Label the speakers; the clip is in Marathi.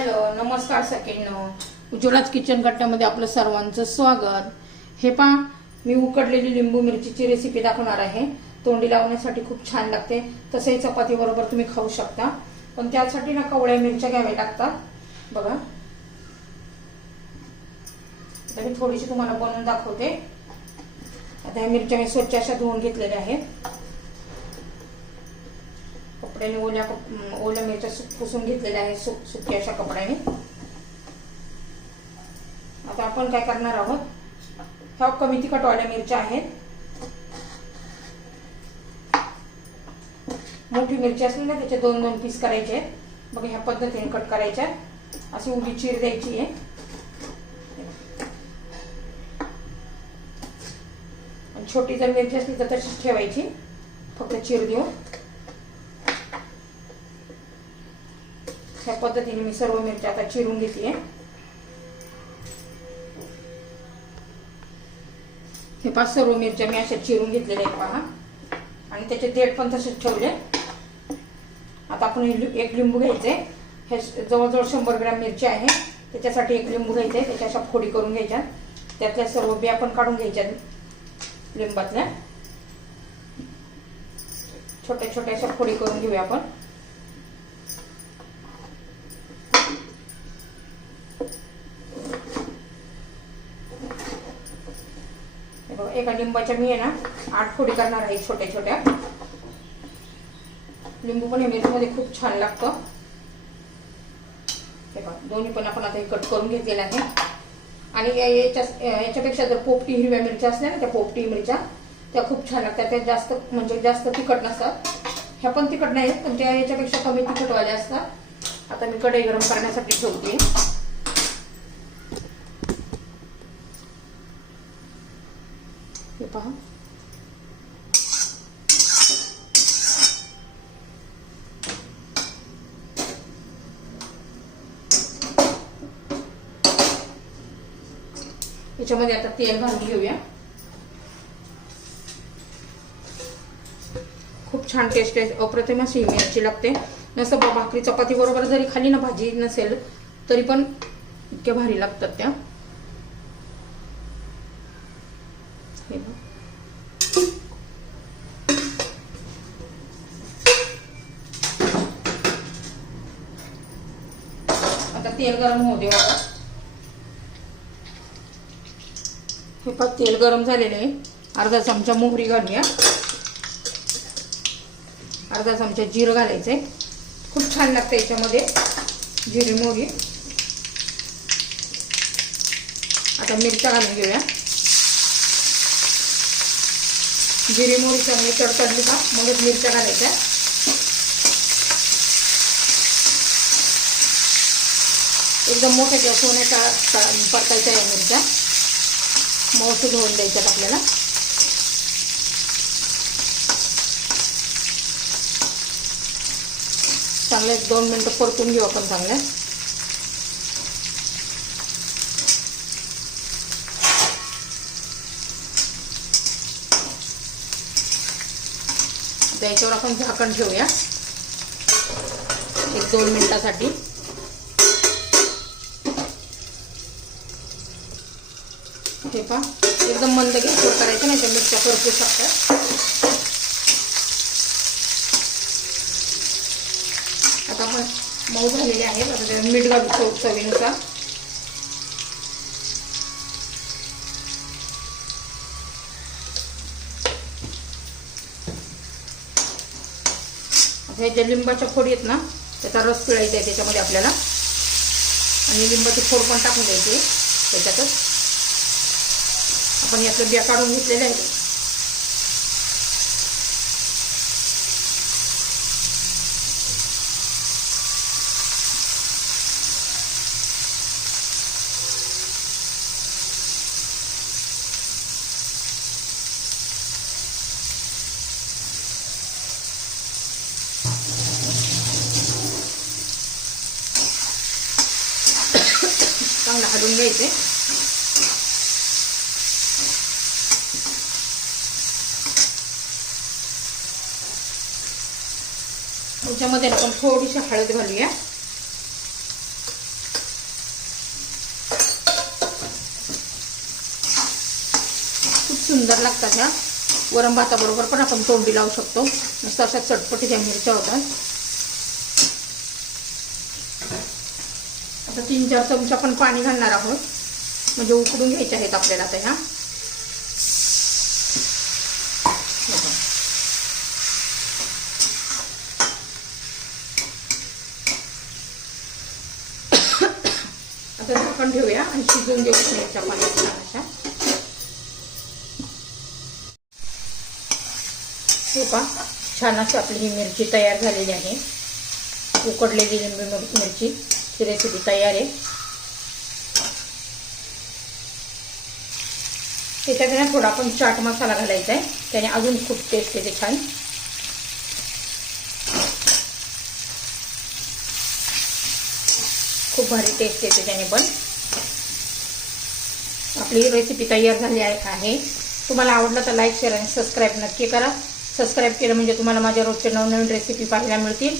Speaker 1: हॅलो नमस्कार सगळ्यांनो उज्ज्वलाच किचन कट्ट्यामध्ये आपलं सर्वांचं स्वागत. हे पहा मी उकडलेली लिंबू मिरचीची रेसिपी दाखवणार आहे. तोंडी लावण्यासाठी खूप छान लागते. तसंही चपाती बरोबर तुम्ही खाऊ शकता. पण त्यासाठी ना कवळ्या मिरच्या घ्याव्या लागतात. बघा. आता मी थोडीशी तुम्हाला बनवून दाखवते. आता ह्या मिरच्या मी स्वच्छ अशा धुवून घेतलेल्या आहेत. कपड्याने ओल्या कप- ओल्या मिरच्या सु- पुसून घेतलेल्या आहेत सुक सुक्या अशा कपड्याने. आता आपण काय करणार आहोत? ह्या कमी तिखट ओल्या मिरच्या आहेत. मोठी मिरची असली ना त्याचे दोन दोन पीस करायचे आहेत. बघा ह्या पद्धतीने कट करायच्या अशी उभी चीर द्यायची आहे. आणि छोटी जर मिरची असली तर तशीच ठेवायची. फक्त चीर देऊन. ह्या पद्धतीने मी सर्व मिरच्या आता चिरून घेते हे पाच सर्व मिरच्या मी अशा चिरून घेतलेल्या आहेत पहा आणि त्याचे देठ पण तसेच ठेवले आता आपण हे एक लिंबू घ्यायचे हे जवळजवळ शंभर ग्रॅम मिरची आहे त्याच्यासाठी एक लिंबू घ्यायचे त्याच्या अशा फोडी करून घ्यायच्या त्यातल्या सर्व बिया पण काढून घ्यायच्या लिंबातल्या छोट्या छोट्या अशा फोडी करून घेऊया आपण एका लिंबाच्या मी आहे ना आठ फोडी करणार आहे छोट्या छोट्या लिंबू पण हे मिरचीमध्ये खूप छान लागतं. हे बघा दोन्ही पण आपण आता हे कट करून घेतलेलं आहे. आणि याच्या याच्यापेक्षा जर पोपटी हिरव्या मिरच्या असल्या ना त्या पोपटी मिरच्या त्या खूप छान लागतात. त्या जास्त म्हणजे जास्त तिखट नसतात. ह्या पण तिखट नाही आहेत पण त्या याच्यापेक्षा कमी तिखटवाल्या असतात आता मी कढई गरम करण्यासाठी ठेवते हे पहा याच्यामध्ये आता तेल घालून घेऊया. खूप छान टेस्ट आहे. अप्रतिम अशी मिरची लागते. नसं बा भाकरी चपाती बरोबर जरी खाली ना भाजी नसेल तरी पण इतक्या भारी लागतात त्या. आता तेल गरम होऊ देऊ आता तेल गरम झालेलं आहे. अर्धा चमचा मोहरी घालूया. अर्धा चमचा जिरं घालायचंय. खूप छान लागतं याच्यामध्ये जिरे मोहरी. आता मिरच्या घालून घेऊया. जिरे मोहरी चांगली तडतडली का? मगच मिरच्या घालायच्या. एकदम मोठ्या त्या सोन्याच्या परतायच्या या मिरच्या. मौसू धुवून द्यायच्यात आपल्याला. चांगले दोन मिनटं परतून घेऊ आपण चांगल्या. त्याच्यावर आपण झाकण ठेवूया. एक दोन मिनिटासाठी. हे पहा. एकदम मंद गॅसवर करायचं नाही तर मिरच्या परतू शकतात आता आपण मऊ झालेले आहेत. आता त्याला मीठ घालू चव चवीनुसार. हे ज्या लिंबाच्या फोड आहेत ना त्याचा रस पिळायचा आहे त्याच्यामध्ये आपल्याला. आणि लिंबाची फोड पण टाकून द्यायची त्याच्यातच. आपण यातलं बिया काढून घेतलेल्या आहेत चांगलं हलवून घ्यायचे त्याच्यामध्ये आपण थोडीशी हळद घालूया. खूप सुंदर लागतात ह्या वरण भाताबरोबर पण आपण तोंडी लावू शकतो. मस्त अशा चटपटी ज्या मिरच्या होतात. आता तीन चार चमचे आपण पाणी घालणार आहोत. म्हणजे उकडून घ्यायच्या आहेत आपल्याला आता ह्या. तर झाकण ठेवूया आणि शिजवून देऊ मिरच्या पाण्यात अशा हे पहा छान अशी आपली ही मिरची तयार झालेली आहे. उकडलेली लिंबू मिरची ही रेसिपी तयार आहे. त्याच्यात थोडा आपण चाट मसाला घालायचा आहे. त्याने अजून खूप टेस्ट येते छान. खूप भारी टेस्ट येते त्याने पण. आपली रेसिपी तयार झाली आहे आहे. तुम्हाला आवडलं तर लाईक शेअर आणि सबस्क्राईब नक्की करा. सबस्क्राईब केलं म्हणजे तुम्हाला माझ्या रोजच्या नवनवीन रेसिपी पाहायला मिळतील.